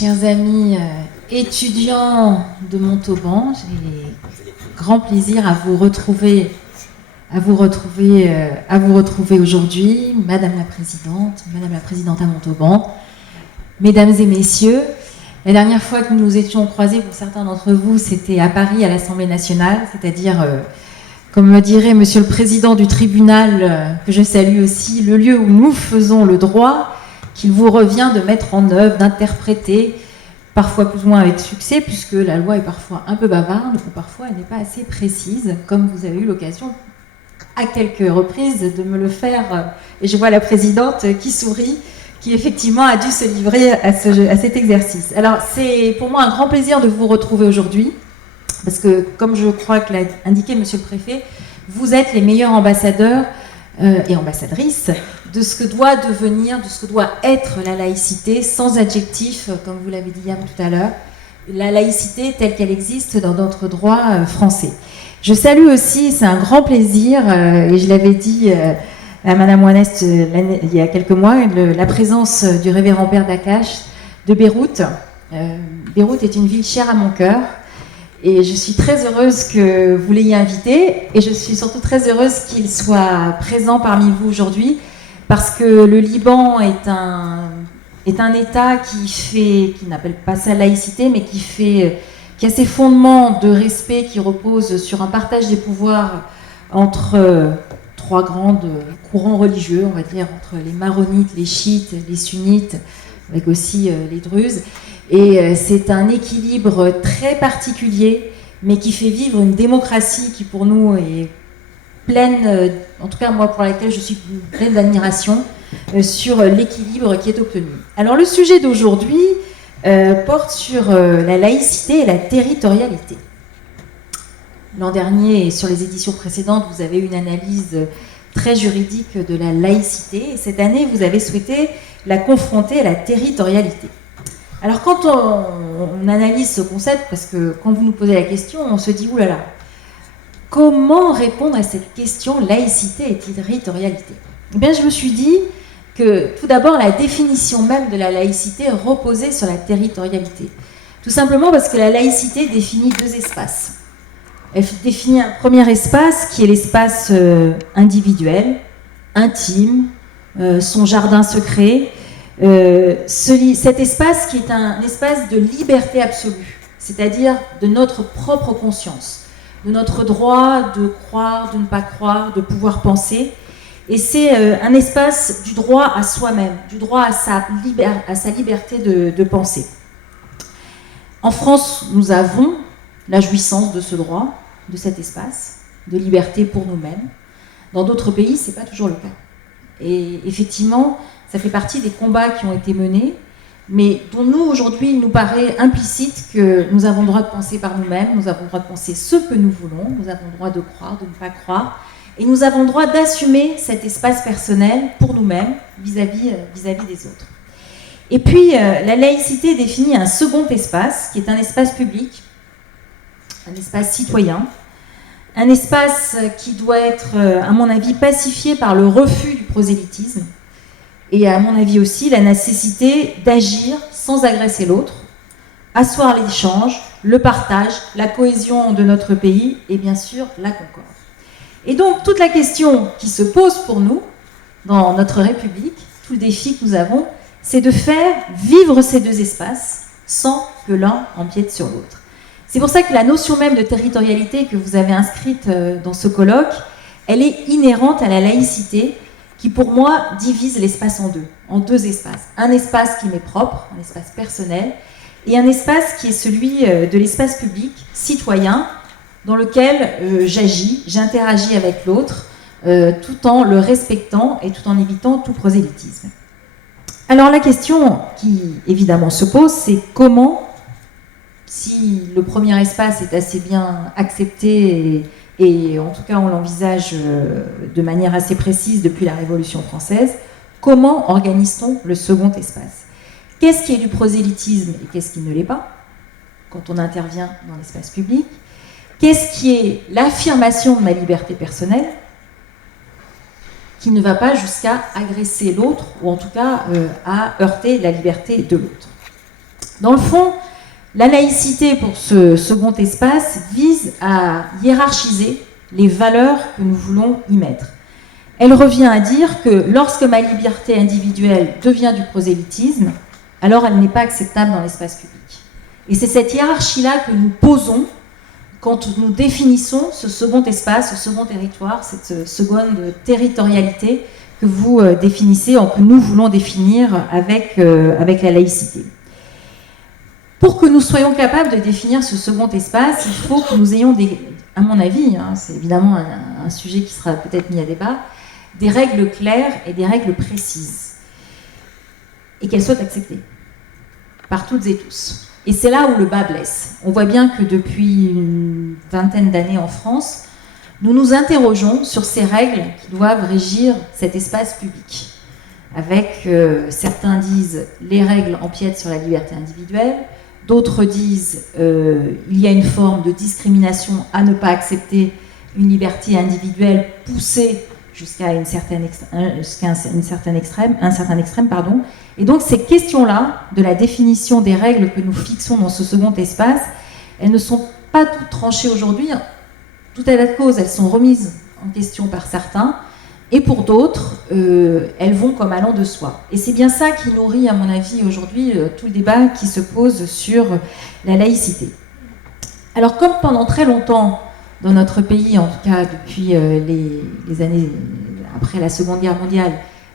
chers amis étudiants de Montauban, j'ai grand plaisir à vous retrouver aujourd'hui, Madame la Présidente à Montauban, Mesdames et Messieurs. La dernière fois que nous nous étions croisés, pour certains d'entre vous, c'était à Paris, à l'Assemblée nationale, c'est-à-dire, comme me dirait Monsieur le Président du tribunal, que je salue aussi, le lieu où nous faisons le droit, qu'il vous revient de mettre en œuvre, d'interpréter, parfois plus ou moins avec succès, puisque la loi est parfois un peu bavarde, ou parfois elle n'est pas assez précise, comme vous avez eu l'occasion à quelques reprises de me le faire. Et je vois la présidente qui sourit, qui effectivement a dû se livrer à cet exercice. Alors c'est pour moi un grand plaisir de vous retrouver aujourd'hui, parce que comme je crois que l'a indiqué Monsieur le Préfet, vous êtes les meilleurs ambassadeurs et ambassadrices de ce que doit devenir, de ce que doit être la laïcité, sans adjectif, comme vous l'avez dit Yann tout à l'heure, la laïcité telle qu'elle existe dans notre droit français. Je salue aussi, c'est un grand plaisir, et je l'avais dit à Madame Ouanest il y a quelques mois, la présence du révérend Père Dakash de Beyrouth. Beyrouth est une ville chère à mon cœur, et je suis très heureuse que vous l'ayez invité, et je suis surtout très heureuse qu'il soit présent parmi vous aujourd'hui, parce que le Liban est un État qui n'appelle pas ça laïcité, mais qui a ses fondements de respect qui reposent sur un partage des pouvoirs entre trois grands courants religieux, on va dire, entre les maronites, les chiites, les sunnites, avec aussi les druzes. Et c'est un équilibre très particulier, mais qui fait vivre une démocratie qui pour nous est pleine, en tout cas moi pour laquelle je suis pleine d'admiration, sur l'équilibre qui est obtenu. Alors le sujet d'aujourd'hui porte sur la laïcité et la territorialité. L'an dernier et sur les éditions précédentes, vous avez eu une analyse très juridique de la laïcité, et cette année vous avez souhaité la confronter à la territorialité. Alors quand on analyse ce concept, parce que quand vous nous posez la question, on se dit « oulala, comment répondre à cette question laïcité et territorialité ?» Eh bien, je me suis dit que tout d'abord, la définition même de la laïcité reposait sur la territorialité. Tout simplement parce que la laïcité définit deux espaces. Elle définit un premier espace qui est l'espace individuel, intime, son jardin secret. Cet espace qui est un espace de liberté absolue, c'est-à-dire de notre propre conscience, de notre droit de croire, de ne pas croire, de pouvoir penser. Et c'est un espace du droit à soi-même, du droit à sa liberté de penser. En France, nous avons la jouissance de ce droit, de cet espace, de liberté pour nous-mêmes. Dans d'autres pays, ce n'est pas toujours le cas. Et effectivement, ça fait partie des combats qui ont été menés, mais dont nous, aujourd'hui, il nous paraît implicite que nous avons le droit de penser par nous-mêmes, nous avons le droit de penser ce que nous voulons, nous avons le droit de croire, de ne pas croire, et nous avons le droit d'assumer cet espace personnel pour nous-mêmes, vis-à-vis des autres. Et puis, la laïcité définit un second espace, qui est un espace public, un espace citoyen, un espace qui doit être, à mon avis, pacifié par le refus du prosélytisme, et à mon avis aussi, la nécessité d'agir sans agresser l'autre, asseoir l'échange, le partage, la cohésion de notre pays et bien sûr la concorde. Et donc, toute la question qui se pose pour nous, dans notre République, tout le défi que nous avons, c'est de faire vivre ces deux espaces sans que l'un empiète sur l'autre. C'est pour ça que la notion même de territorialité que vous avez inscrite dans ce colloque, elle est inhérente à la laïcité, qui pour moi divise l'espace en deux espaces. Un espace qui m'est propre, un espace personnel, et un espace qui est celui de l'espace public, citoyen, dans lequel j'agis, j'interagis avec l'autre, tout en le respectant et tout en évitant tout prosélytisme. Alors la question qui évidemment se pose, c'est comment, si le premier espace est assez bien accepté et en tout cas on l'envisage de manière assez précise depuis la Révolution française, comment organise-t-on le second espace? Qu'est-ce qui est du prosélytisme et qu'est-ce qui ne l'est pas quand on intervient dans l'espace public? Qu'est-ce qui est l'affirmation de ma liberté personnelle qui ne va pas jusqu'à agresser l'autre ou en tout cas à heurter la liberté de l'autre? Dans le fond, la laïcité pour ce second espace vise à hiérarchiser les valeurs que nous voulons y mettre. Elle revient à dire que lorsque ma liberté individuelle devient du prosélytisme, alors elle n'est pas acceptable dans l'espace public. Et c'est cette hiérarchie-là que nous posons quand nous définissons ce second espace, ce second territoire, cette seconde territorialité que vous définissez, que nous voulons définir avec la laïcité. Pour que nous soyons capables de définir ce second espace, il faut que nous ayons à mon avis, c'est évidemment un sujet qui sera peut-être mis à débat, des règles claires et des règles précises, et qu'elles soient acceptées par toutes et tous. Et c'est là où le bas blesse. On voit bien que depuis une vingtaine d'années en France, nous nous interrogeons sur ces règles qui doivent régir cet espace public. Avec, certains disent, les règles empiètent sur la liberté individuelle, d'autres disent, il y a une forme de discrimination à ne pas accepter une liberté individuelle poussée jusqu'à un certain extrême. Et donc ces questions-là, de la définition des règles que nous fixons dans ce second espace, elles ne sont pas toutes tranchées aujourd'hui. Tout à la cause, elles sont remises en question par certains, et pour d'autres, elles vont comme allant de soi. Et c'est bien ça qui nourrit, à mon avis, aujourd'hui, tout le débat qui se pose sur la laïcité. Alors, comme pendant très longtemps, dans notre pays, en tout cas depuis les années après la Seconde Guerre mondiale,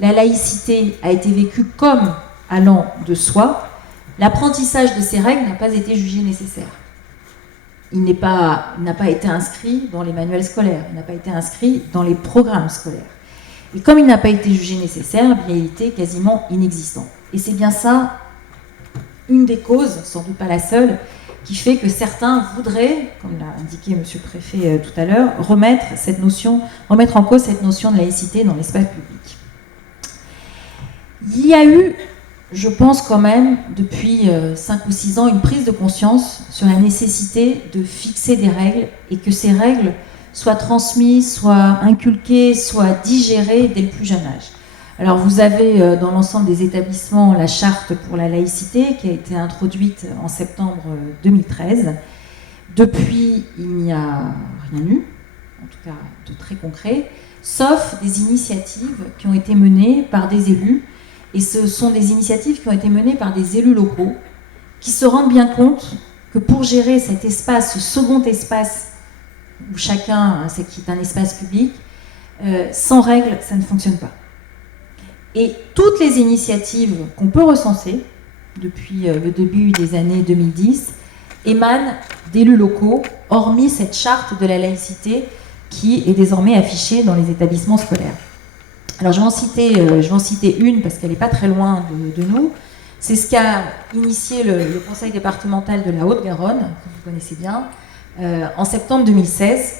la laïcité a été vécue comme allant de soi, l'apprentissage de ces règles n'a pas été jugé nécessaire. Il n'a pas été inscrit dans les manuels scolaires, il n'a pas été inscrit dans les programmes scolaires. Et comme il n'a pas été jugé nécessaire, il a été quasiment inexistant. Et c'est bien ça, une des causes, sans doute pas la seule, qui fait que certains voudraient, comme l'a indiqué M. le Préfet tout à l'heure, remettre en cause cette notion de laïcité dans l'espace public. Il y a eu, je pense quand même, depuis 5 ou 6 ans, une prise de conscience sur la nécessité de fixer des règles et que ces règles soient transmises, soient inculquées, soient digérées dès le plus jeune âge. Alors vous avez dans l'ensemble des établissements la charte pour la laïcité qui a été introduite en septembre 2013. Depuis, il n'y a rien eu, en tout cas de très concret, sauf des initiatives qui ont été menées par des élus. Et ce sont des initiatives qui ont été menées par des élus locaux qui se rendent bien compte que pour gérer cet espace, ce second espace où chacun, qui est un espace public, sans règles, ça ne fonctionne pas. Et toutes les initiatives qu'on peut recenser depuis le début des années 2010 émanent d'élus locaux, hormis cette charte de la laïcité qui est désormais affichée dans les établissements scolaires. Alors je vais en citer une parce qu'elle n'est pas très loin de nous. C'est ce qu'a initié le conseil départemental de la Haute-Garonne, que vous connaissez bien, en septembre 2016,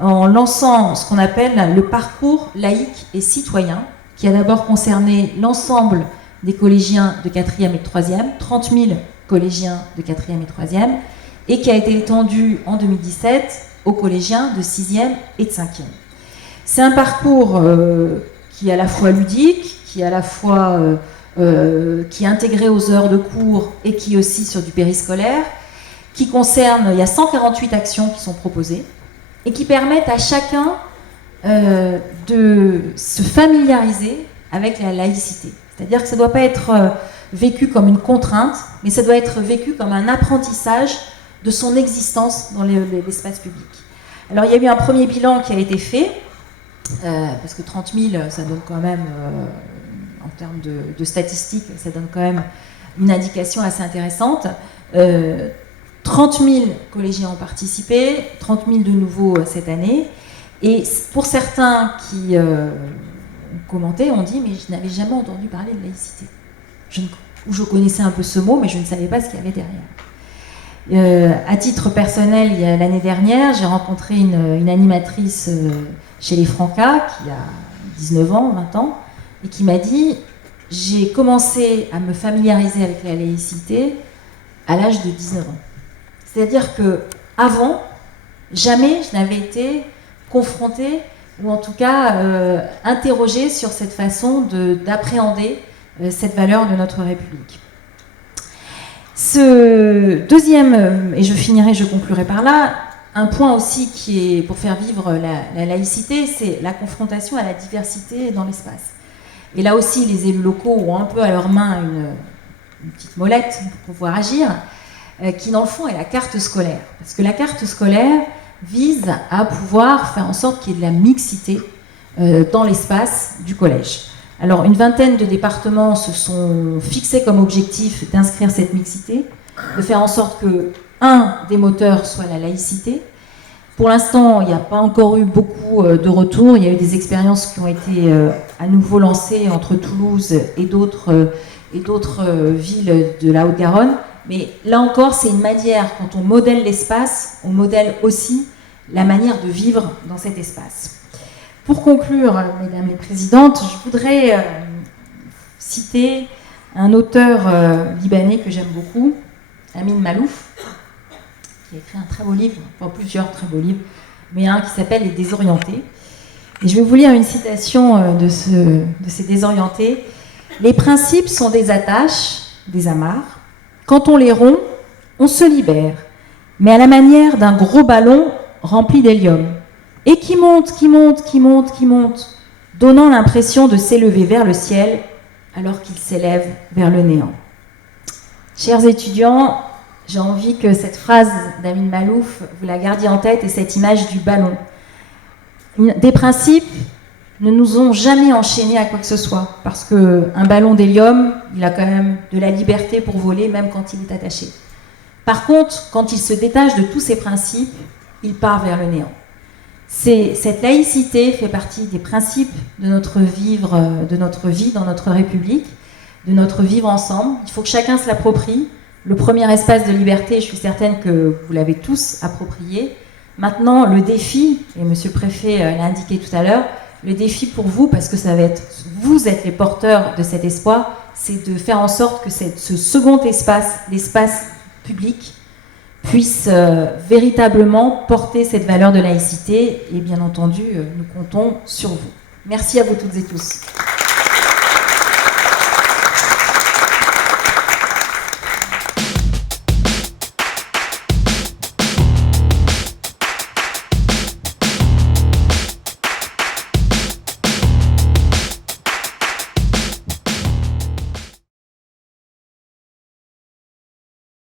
en lançant ce qu'on appelle le parcours laïque et citoyen, qui a d'abord concerné l'ensemble des collégiens de 4e et de 3e, 30 000 collégiens de 4e et 3e, et qui a été étendu en 2017 aux collégiens de 6e et de 5e. C'est un parcours qui est à la fois ludique, qui est à la fois qui est intégré aux heures de cours et qui est aussi sur du périscolaire, qui concerne, il y a 148 actions qui sont proposées et qui permettent à chacun de se familiariser avec la laïcité. C'est-à-dire que ça ne doit pas être vécu comme une contrainte, mais ça doit être vécu comme un apprentissage de son existence dans l'espace public. Alors il y a eu un premier bilan qui a été fait, parce que 30 000, ça donne quand même, en termes de statistiques, ça donne quand même une indication assez intéressante. 30 000 collégiens ont participé, 30 000 de nouveau cette année. Et pour certains qui ont commenté, on dit « mais je n'avais jamais entendu parler de laïcité ». Je connaissais un peu ce mot, mais je ne savais pas ce qu'il y avait derrière. À titre personnel, l'année dernière, j'ai rencontré une animatrice chez les Francas, qui a 19 ans, 20 ans, et qui m'a dit « j'ai commencé à me familiariser avec la laïcité à l'âge de 19 ans ». C'est-à-dire qu'avant, jamais je n'avais été confrontée, ou en tout cas interrogée sur cette façon d'appréhender cette valeur de notre République. Ce deuxième, et je conclurai par là, un point aussi qui est pour faire vivre la laïcité, c'est la confrontation à la diversité dans l'espace. Et là aussi, les élus locaux ont un peu à leur main une petite molette pour pouvoir agir, qui dans le fond est la carte scolaire. Parce que la carte scolaire vise à pouvoir faire en sorte qu'il y ait de la mixité dans l'espace du collège. Alors, une vingtaine de départements se sont fixés comme objectif d'inscrire cette mixité, de faire en sorte que un des moteurs soit la laïcité. Pour l'instant, il n'y a pas encore eu beaucoup de retours. Il y a eu des expériences qui ont été à nouveau lancées entre Toulouse et d'autres villes de la Haute-Garonne. Mais là encore, c'est une manière, quand on modèle l'espace, on modèle aussi la manière de vivre dans cet espace. Pour conclure, mesdames les présidentes, je voudrais citer un auteur libanais que j'aime beaucoup, Amin Maalouf, qui a écrit un très beau livre, enfin plusieurs très beaux livres, mais un qui s'appelle Les Désorientés. Et je vais vous lire une citation de ces Désorientés. « Les principes sont des attaches, des amarres. Quand on les rompt, on se libère, mais à la manière d'un gros ballon rempli d'hélium, et qui monte, qui monte, qui monte, qui monte, donnant l'impression de s'élever vers le ciel alors qu'il s'élève vers le néant. » Chers étudiants, j'ai envie que cette phrase d'Amin Maalouf, vous la gardiez en tête, et cette image du ballon. Des principes ne nous ont jamais enchaînés à quoi que ce soit, parce qu'un ballon d'hélium, il a quand même de la liberté pour voler, même quand il est attaché. Par contre, quand il se détache de tous ces principes, il part vers le néant. Cette laïcité fait partie des principes de notre vie dans notre République, de notre vivre ensemble. Il faut que chacun se l'approprie. Le premier espace de liberté, je suis certaine que vous l'avez tous approprié. Maintenant, le défi, et monsieur le préfet l'a indiqué tout à l'heure, le défi pour vous, parce que vous êtes les porteurs de cet espoir, c'est de faire en sorte que ce second espace, l'espace public, puisse véritablement porter cette valeur de laïcité. Et bien entendu, nous comptons sur vous. Merci à vous toutes et tous.